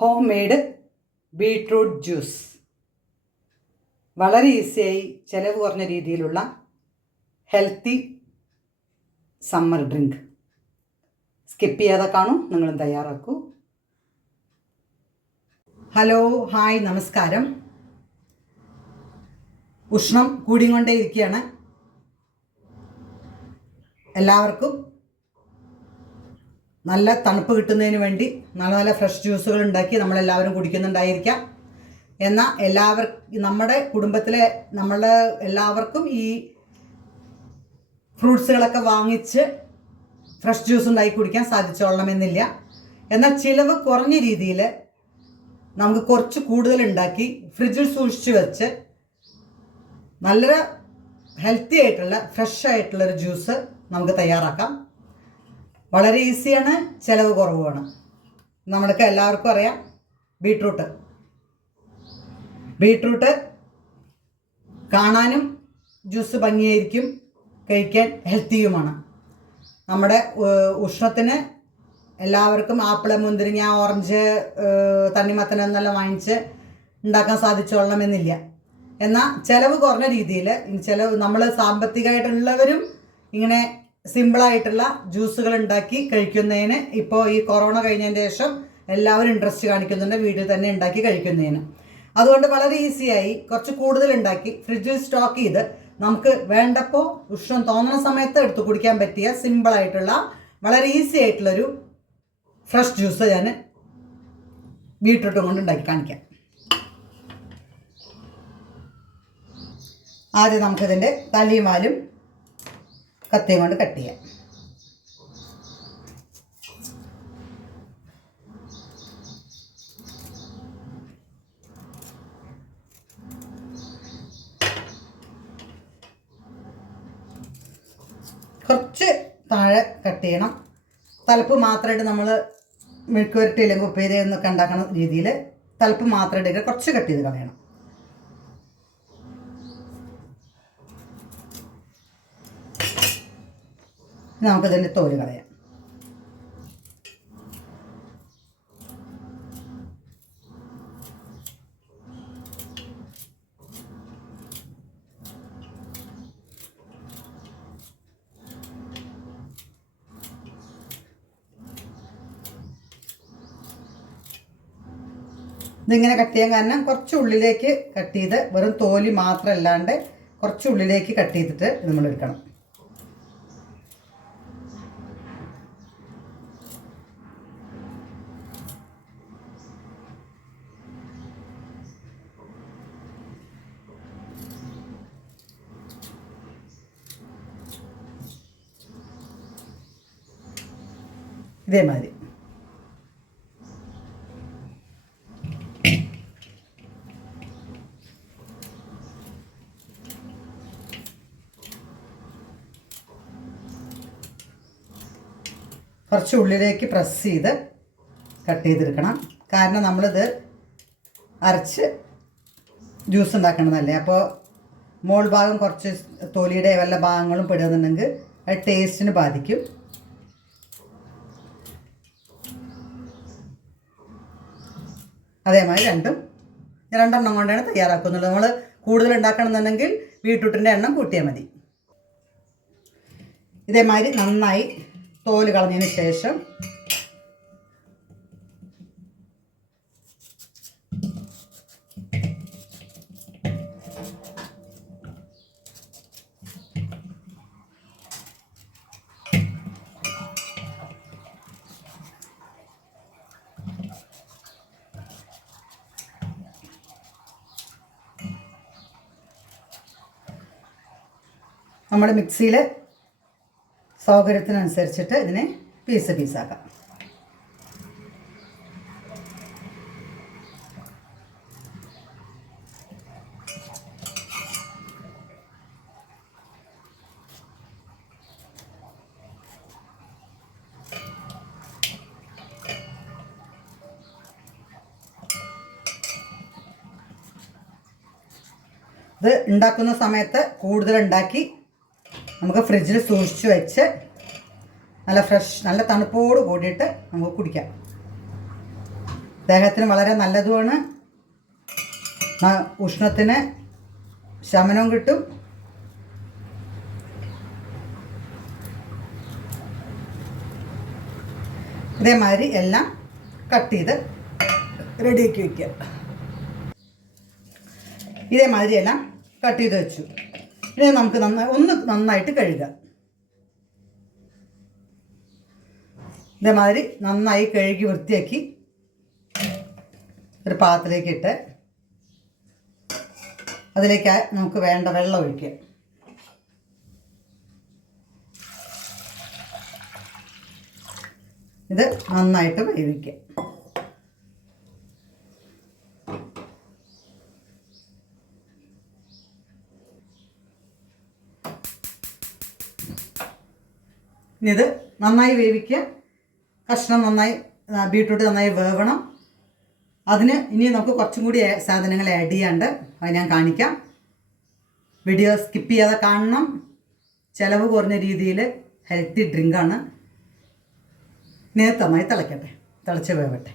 Home made beetroot juice വളരെ ഈസിയായി ചിലവ് കുറഞ്ഞ രീതിയിലുള്ള ഹെൽത്തി സമ്മർ ഡ്രിങ്ക് സ്കിപ്പ് ചെയ്യാതെ കാണും. നിങ്ങളും തയ്യാറാക്കൂ. ഹലോ ഹായ് നമസ്കാരം. ഉഷ്ണം കൂടിക്കൊണ്ടേ ഇരിക്കുകയാണ് എല്ലാവർക്കും നല്ല തണുപ്പ് കിട്ടുന്നതിന് വേണ്ടി നല്ല നല്ല ഫ്രഷ് ജ്യൂസുകൾ ഉണ്ടാക്കി നമ്മളെല്ലാവരും കുടിക്കുന്നുണ്ടായിരിക്കാം. എന്നാൽ എല്ലാവർക്കും നമ്മുടെ കുടുംബത്തിലെ നമ്മളുടെ എല്ലാവർക്കും ഈ ഫ്രൂട്ട്സുകളൊക്കെ വാങ്ങിച്ച് ഫ്രഷ് ജ്യൂസ് ഉണ്ടാക്കി കുടിക്കാൻ സാധിച്ചോളണമെന്നില്ല. എന്നാൽ ചിലവ് കുറഞ്ഞ രീതിയിൽ നമുക്ക് കുറച്ച് കൂടുതൽ ഉണ്ടാക്കി ഫ്രിഡ്ജിൽ സൂക്ഷിച്ച് വെച്ച് നല്ല ഹെൽത്തി ആയിട്ടുള്ള ഫ്രഷ് ആയിട്ടുള്ളൊരു ജ്യൂസ് നമുക്ക് തയ്യാറാക്കാം. വളരെ ഈസിയാണ് ചിലവ് കുറവുമാണ്. നമ്മൾക്ക് എല്ലാവർക്കും അറിയാം ബീട്രൂട്ട്. ബീട്രൂട്ട് കാണാനും ജ്യൂസ് ഭംഗിയായിരിക്കും കഴിക്കാൻ ഹെൽത്തിയുമാണ്. നമ്മുടെ ഉഷ്ണത്തിന് എല്ലാവർക്കും ആപ്പിൾ മുന്തിരിങ്ങ ഓറഞ്ച് തണ്ണിമത്തൻ എന്നെല്ലാം വാങ്ങിച്ച് ഉണ്ടാക്കാൻ സാധിച്ചോളണമെന്നില്ല. എന്നാൽ ചിലവ് കുറഞ്ഞ രീതിയിൽ ചിലവ് നമ്മൾ സാമ്പത്തികമായിട്ടുള്ളവരും ഇങ്ങനെ സിമ്പിളായിട്ടുള്ള ജ്യൂസുകൾ ഉണ്ടാക്കി കഴിക്കുന്നതിന് ഇപ്പോൾ ഈ കൊറോണ കഴിഞ്ഞതിന് ശേഷം എല്ലാവരും ഇൻട്രസ്റ്റ് കാണിക്കുന്നുണ്ട് വീട്ടിൽ തന്നെ ഉണ്ടാക്കി കഴിക്കുന്നതിന്. അതുകൊണ്ട് വളരെ ഈസിയായി കുറച്ച് കൂടുതൽ ഉണ്ടാക്കി ഫ്രിഡ്ജിൽ സ്റ്റോക്ക് ചെയ്ത് നമുക്ക് വേണ്ടപ്പോൾ ഉഷ്ണം തോന്നുന്ന സമയത്ത് എടുത്ത് കുടിക്കാൻ പറ്റിയ സിമ്പിളായിട്ടുള്ള വളരെ ഈസി ആയിട്ടുള്ളൊരു ഫ്രഷ് ജ്യൂസ് ഞാൻ ബീട്രൂട്ടും കൊണ്ട് ഉണ്ടാക്കി കാണിക്കാം. ആദ്യം നമുക്കിതിന്റെ തലയും വാലും കത്തിയും കൊണ്ട് കട്ട് ചെയ്യാം. കുറച്ച് താഴെ കട്ട് ചെയ്യണം. തലപ്പ് മാത്രമായിട്ട് നമ്മൾ മെഴുക്കുവരട്ടി അല്ലെങ്കിൽ ഉപ്പേരി എന്നൊക്കെ ഉണ്ടാക്കുന്ന രീതിയിൽ തലപ്പ് മാത്രമായിട്ട് കുറച്ച് കട്ട് ചെയ്ത് കളയണം. നമുക്കിതിന്റെ തോൽ കളയാം. ഇതിങ്ങനെ കട്ട് ചെയ്യാൻ കാരണം കുറച്ച് ഉള്ളിലേക്ക് കട്ട് ചെയ്ത് വെറും തോൽ മാത്രമല്ലാണ്ട് കുറച്ച് ഉള്ളിലേക്ക് കട്ട് ചെയ്തിട്ട് നമ്മൾ എടുക്കണം. ഇതേമാതിരി. കുറച്ച് ഉള്ളിലേക്ക് പ്രസ് ചെയ്ത് കട്ട് ചെയ്തെടുക്കണം. കാരണം നമ്മളിത് അരച്ച് ജ്യൂസ് ഉണ്ടാക്കണമെന്നല്ലേ അപ്പോൾ മോൾ ഭാഗം കുറച്ച് തൊലിയുടെ വല്ല ഭാഗങ്ങളും പെടുന്നുണ്ടെങ്കിൽ അത് ടേസ്റ്റിന് ബാധിക്കും. അതേമാതിരി രണ്ടും രണ്ടെണ്ണം കൊണ്ടാണ് തയ്യാറാക്കുന്നത്. നമ്മൾ കൂടുതൽ ഉണ്ടാക്കണമെന്നുണ്ടെങ്കിൽ ബീട്രൂട്ടിന്റെ എണ്ണം കൂട്ടിയാൽ മതി. ഇതേമാതിരി നന്നായി തോൽ കളഞ്ഞതിന് ശേഷം നമ്മൾ മിക്സിയിൽ സൗകര്യത്തിനനുസരിച്ചിട്ട് ഇതിനെ പീസ് പീസാക്കാം ഇത് ഉണ്ടാക്കുന്ന സമയത്ത് കൂടുതൽ ഉണ്ടാക്കി നമുക്ക് ഫ്രിഡ്ജിൽ സൂക്ഷിച്ച് വെച്ച് നല്ല ഫ്രഷ് നല്ല തണുപ്പോട് കൂടിയിട്ട് നമുക്ക് കുടിക്കാം. ദേഹത്തിന് വളരെ നല്ലതുമാണ്. ഉഷ്ണത്തിന് ശമനവും കിട്ടും. ഇതേമാതിരി എല്ലാം കട്ട് ചെയ്ത് റെഡിയാക്കി വയ്ക്കുക ഇതേമാതിരി എല്ലാം കട്ട് ചെയ്ത് വെച്ചു. ഇനി നമുക്ക് നന്നായി ഒന്ന് നന്നായിട്ട് കഴുകാം ഇതേമാതിരി നന്നായി കഴുകി വൃത്തിയാക്കി ഒരു പാത്രത്തിലേക്ക് ഇട്ട് അതിലേക്ക് നമുക്ക് വേണ്ട വെള്ളം ഒഴിക്കുക. ഇത് നന്നായിട്ട് വേവിക്കുക. ഇനി ഇത് നന്നായി വേവിക്കുക. കഷ്ണം നന്നായി ബീട്രൂട്ട് നന്നായി വേവണം. അതിന് ഇനി നമുക്ക് കുറച്ചും കൂടി സാധനങ്ങൾ ആഡ് ചെയ്യാണ്ട് അത് ഞാൻ കാണിക്കാം. വീഡിയോ സ്കിപ്പ് ചെയ്യാതെ കാണണം. ചിലവ് കുറഞ്ഞ രീതിയിൽ ഹെൽത്തി ഡ്രിങ്കാണ് നേത്തമായി തിളയ്ക്കട്ടെ തിളച്ച് വേവട്ടെ.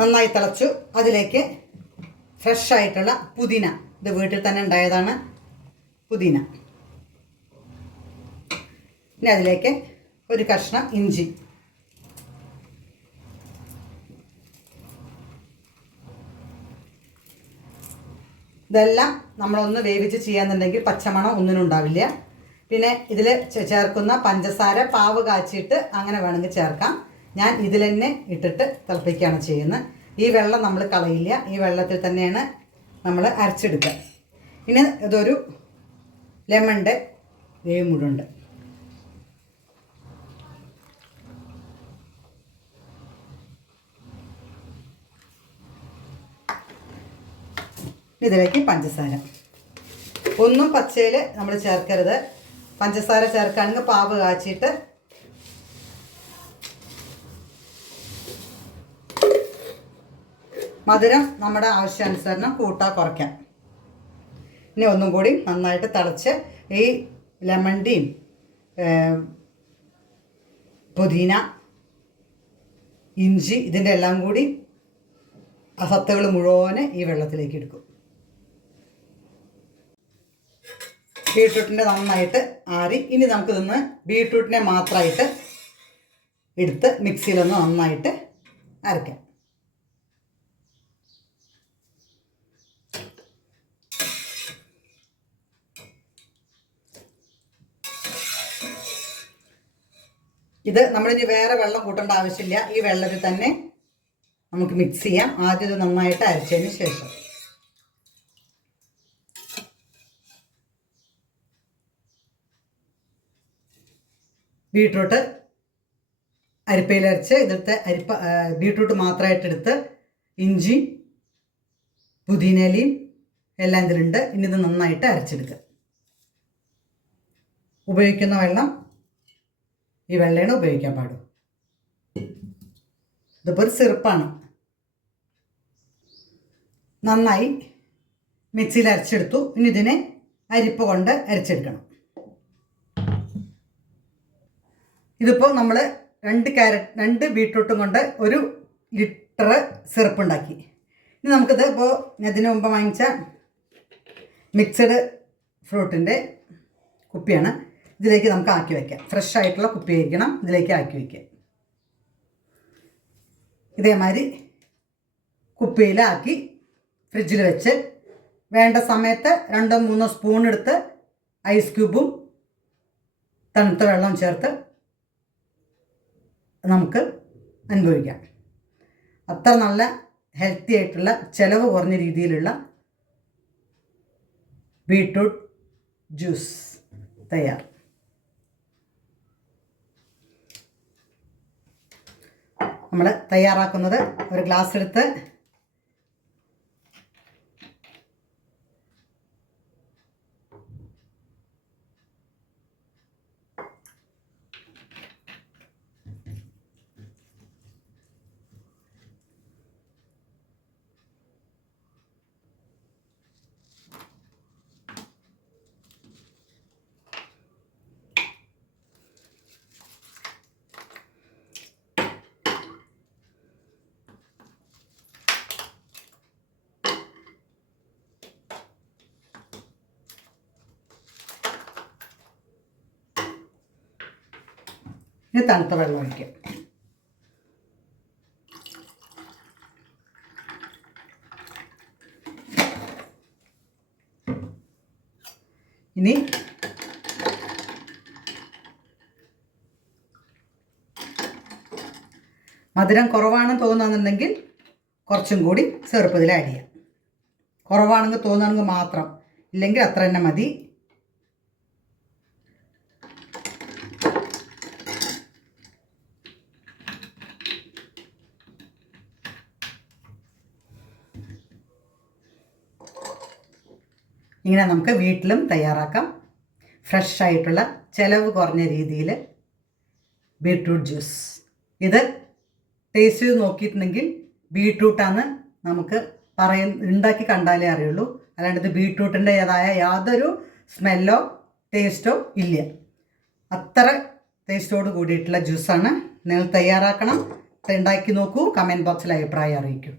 നന്നായി തിളച്ചു. അതിലേക്ക് ഫ്രഷ് ആയിട്ടുള്ള പുതിന. ഇത് വീട്ടിൽ തന്നെ ഉണ്ടായതാണ് പുതിന. ഇനി അതിലേക്ക് ഒരു കഷ്ണം ഇഞ്ചി. ഇതെല്ലാം നമ്മളൊന്ന് വേവിച്ച് ചെയ്യാന്നുണ്ടെങ്കിൽ പച്ചമണം ഒന്നിനും ഉണ്ടാവില്ല. പിന്നെ ഇതിൽ ചേർക്കുന്ന പഞ്ചസാര പാവ് കാച്ചിട്ട് അങ്ങനെ വേണമെങ്കിൽ ചേർക്കാം. ഞാൻ ഇതിൽ തന്നെ ഇട്ടിട്ട് തിളപ്പിക്കുകയാണ് ചെയ്യുന്നത്. ഈ വെള്ളം നമ്മൾ കളയില്ല. ഈ വെള്ളത്തിൽ തന്നെയാണ് നമ്മൾ അരച്ചെടുക്കുക. ഇനി ഇതൊരു ലെമണിന്റെ വേവുമുടുണ്ട് ഇതിലേക്ക് പഞ്ചസാര. ഒന്നും പച്ചയിൽ നമ്മൾ ചേർക്കരുത്. പഞ്ചസാര ചേർക്കുകയാണെങ്കിൽ പാവ് കാച്ചിട്ട് മധുരം നമ്മുടെ ആവശ്യാനുസരണം കൂട്ടാ കുറയ്ക്കാം. ഇനി ഒന്നും കൂടി നന്നായിട്ട് തിളച്ച് ഈ ലെമണിന്റെയും പുതിന ഇഞ്ചി ഇതിന്റെ എല്ലാം കൂടി ആ സത്തുകൾ മുഴുവനെ ഈ വെള്ളത്തിലേക്ക് എടുക്കും. ബീട്രൂട്ടിന്റെ നന്നായിട്ട് ആറി ഇനി നമുക്കിതൊന്ന് ബീട്രൂട്ടിനെ മാത്രമായിട്ട് എടുത്ത് മിക്സിയിലൊന്ന് നന്നായിട്ട് അരയ്ക്കാം ഇത് നമ്മളിനി വേറെ വെള്ളം കൂട്ടേണ്ട ആവശ്യമില്ല. ഈ വെള്ളത്തിൽ തന്നെ നമുക്ക് മിക്സ് ചെയ്യാം. ആദ്യം ഇത് നന്നായിട്ട് അരച്ചതിന് ശേഷം. ബീട്രൂട്ട് അരിപ്പയിലരച്ച് ഇതിലത്തെ അരിപ്പ ബീട്രൂട്ട് മാത്രമായിട്ടെടുത്ത് ഇഞ്ചി പുതിനയിലയും എല്ലാം ഇതിലുണ്ട്. ഇനി ഇത് നന്നായിട്ട് അരച്ചെടുക്കുക. ഉപയോഗിക്കുന്ന വെള്ളം ഈ വെള്ളയാണ് ഉപയോഗിക്കാൻ പാടും. ഇതിപ്പോൾ ഒരു സിറപ്പാണ്. നന്നായി മിക്സിയിൽ അരച്ചെടുത്തു. ഇനി ഇതിനെ അരിപ്പ കൊണ്ട് അരച്ചെടുക്കണം. ഇതിപ്പോൾ നമ്മൾ രണ്ട് ക്യാരറ്റ് രണ്ട് ബീട്രൂട്ടും കൊണ്ട് ഒരു ലിറ്റർ സിറപ്പ് ഉണ്ടാക്കി ഇനി നമുക്കിത് ഇപ്പോൾ ഇതിനു മുമ്പ് വാങ്ങിച്ച മിക്സഡ് ഫ്രൂട്ടിന്റെ കുപ്പിയാണ്. ഇതിലേക്ക് നമുക്ക് ആക്കി വയ്ക്കാം ഫ്രഷ് ആയിട്ടുള്ള കുപ്പി ആയിരിക്കണം. ഇതിലേക്ക് ആക്കി വയ്ക്കുക ഇതേമാതിരി കുപ്പിയിലാക്കി ഫ്രിഡ്ജിൽ വെച്ച് വേണ്ട സമയത്ത് രണ്ടോ മൂന്നോ സ്പൂൺ എടുത്ത് ഐസ് ക്യൂബും തണുത്ത വെള്ളം ചേർത്ത് നമുക്ക് അനുഭവിക്കാം. അത്ര നല്ല ഹെൽത്തി ആയിട്ടുള്ള ചിലവ് കുറഞ്ഞ രീതിയിലുള്ള ബീട്രൂട്ട് ജ്യൂസ് തയ്യാർ. നമ്മൾ തയ്യാറാക്കുന്നത് ഒരു ഗ്ലാസ് എടുത്ത് ഇനി തണുത്ത വെള്ളം ഒഴിക്കാം. ഇനി മധുരം കുറവാണെന്ന് തോന്നുന്നുണ്ടെങ്കിൽ കുറച്ചും കൂടി ചെറുപ്പത്തിൽ ചെയ്യാം കുറവാണെങ്കിൽ തോന്നുകയാണെങ്കിൽ മാത്രം. ഇല്ലെങ്കിൽ അത്ര തന്നെ മതി. ഇങ്ങനെ നമുക്ക് വീട്ടിലും തയ്യാറാക്കാം. ഫ്രഷ് ആയിട്ടുള്ള ചിലവ് കുറഞ്ഞ രീതിയിൽ ബീട്രൂട്ട് ജ്യൂസ് ഇത് ടേസ്റ്റ് ചെയ്ത് നോക്കിയിട്ടുണ്ടെങ്കിൽ ബീട്രൂട്ടാണ് നമുക്ക് പറയ ഉണ്ടാക്കി കണ്ടാലേ അറിയുള്ളൂ. അല്ലാണ്ട് ഇത് ബീട്രൂട്ടിന്റെതായ യാതൊരു സ്മെല്ലോ ടേസ്റ്റോ ഇല്ല. അത്ര ടേസ്റ്റോട് കൂടിയിട്ടുള്ള ജ്യൂസാണ് നിങ്ങൾ തയ്യാറാക്കണം. ഉണ്ടാക്കി നോക്കൂ. കമന്റ് ബോക്സിൽ അഭിപ്രായം അറിയിക്കൂ.